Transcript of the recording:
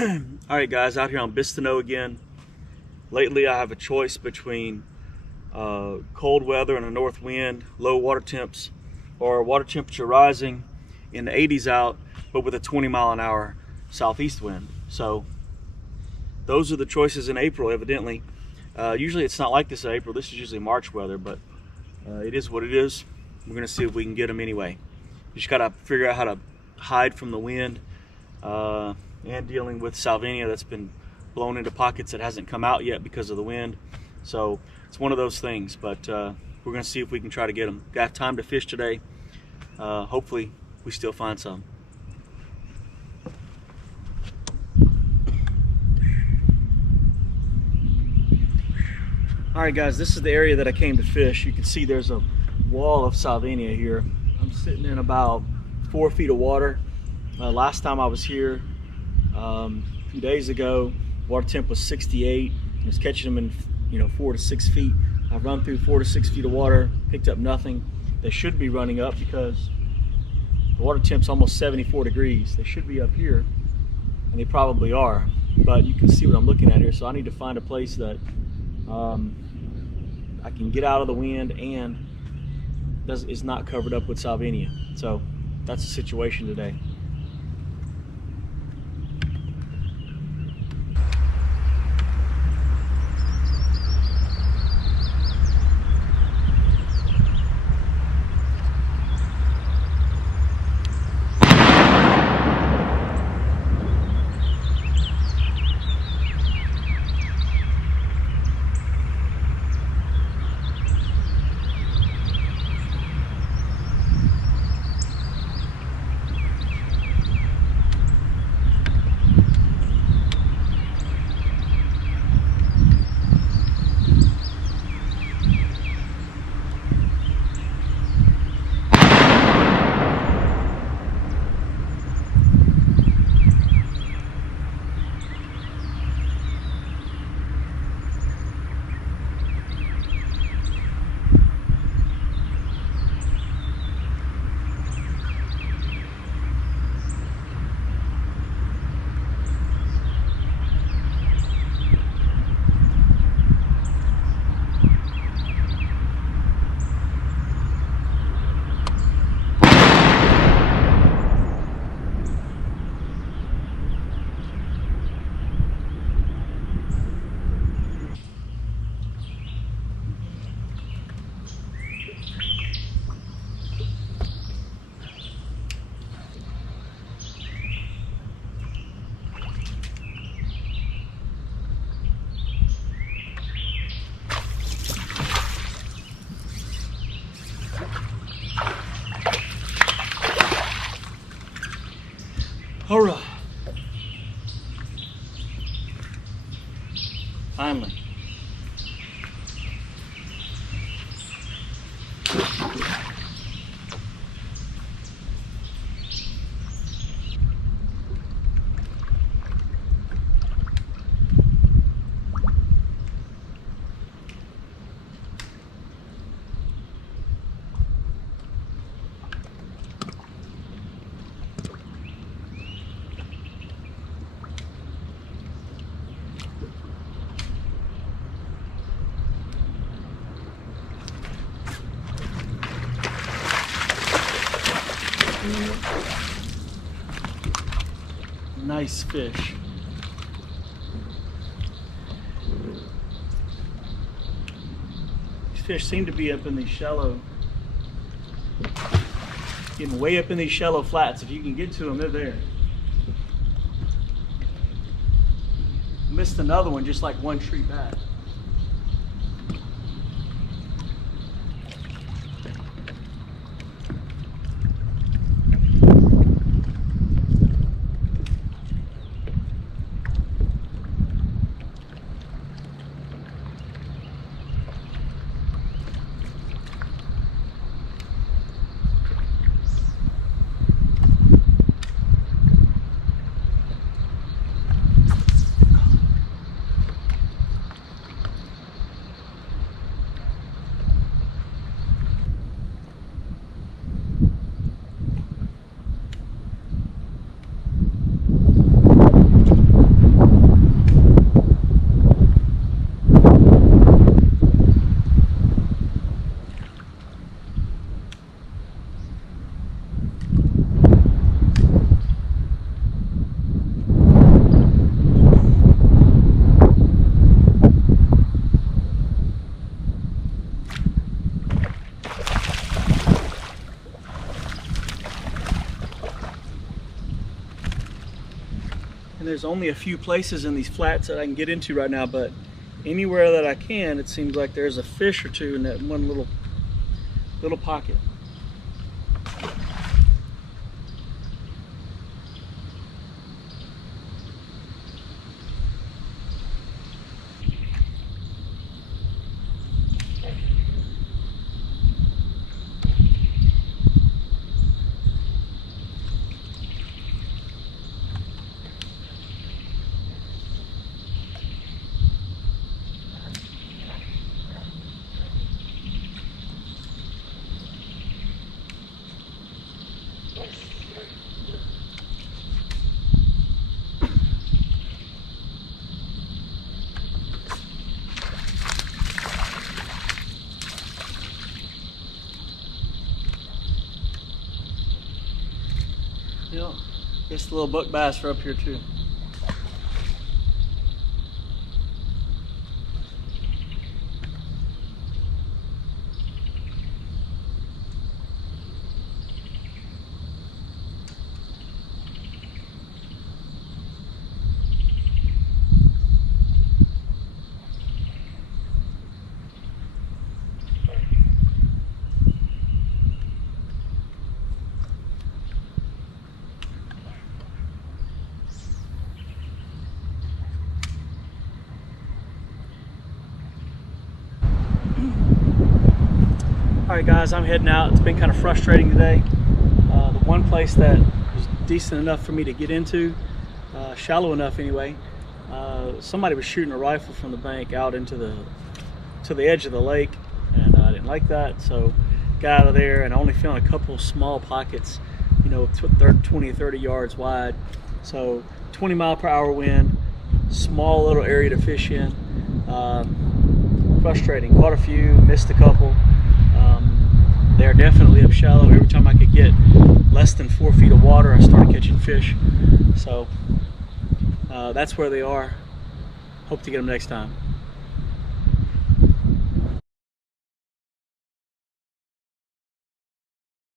Alright guys, out here on Bistineau again. Lately I have a choice between cold weather and a north wind, low water temps, or water temperature rising in the 80s out, but with a 20-mile-an-hour southeast wind. So those are the choices in April, evidently. Usually it's not like this in April. This is usually March weather, but it is what it is. We're going to see if we can get them anyway. You just got to figure out how to hide from the wind, and dealing with Salvinia that's been blown into pockets that hasn't come out yet because of the wind. So it's one of those things, but we're going to see if we can try to get them. Got time to fish today. Hopefully we still find some. Alright guys, this is the area that I came to fish. You can see there's a wall of Salvinia here. I'm sitting in about 4 feet of water. Last time I was here, a few days ago, water temp was 68. I was catching them in 4 to 6 feet. I've run through 4 to 6 feet of water, picked up nothing. They should be running up because the water temp's almost 74 degrees. They should be up here, and they probably are, but you can see what I'm looking at here. So I need to find a place that I can get out of the wind and is not covered up with Salvinia. So that's the situation today. All right. Finally. Nice fish. These fish seem to be up in these shallow, getting way up in these shallow flats. If you can get to them, they're there. Missed another one just like one tree back. There's only a few places in these flats that I can get into right now, but anywhere that I can, it seems like there's a fish or two in that one little pocket. Yeah, guess the little buck bass are up here too. All right, guys, I'm heading out. It's been kind of frustrating today. The one place that was decent enough for me to get into, shallow enough anyway, somebody was shooting a rifle from the bank out into the edge of the lake, and I didn't like that, so got out of there, and I only found a couple small pockets, 20 or 30 yards wide. So 20-mile-per-hour wind, small little area to fish in. Frustrating. Caught a few, missed a couple. They're definitely up shallow. Every time I could get less than 4 feet of water, I started catching fish. So that's where they are. Hope to get them next time.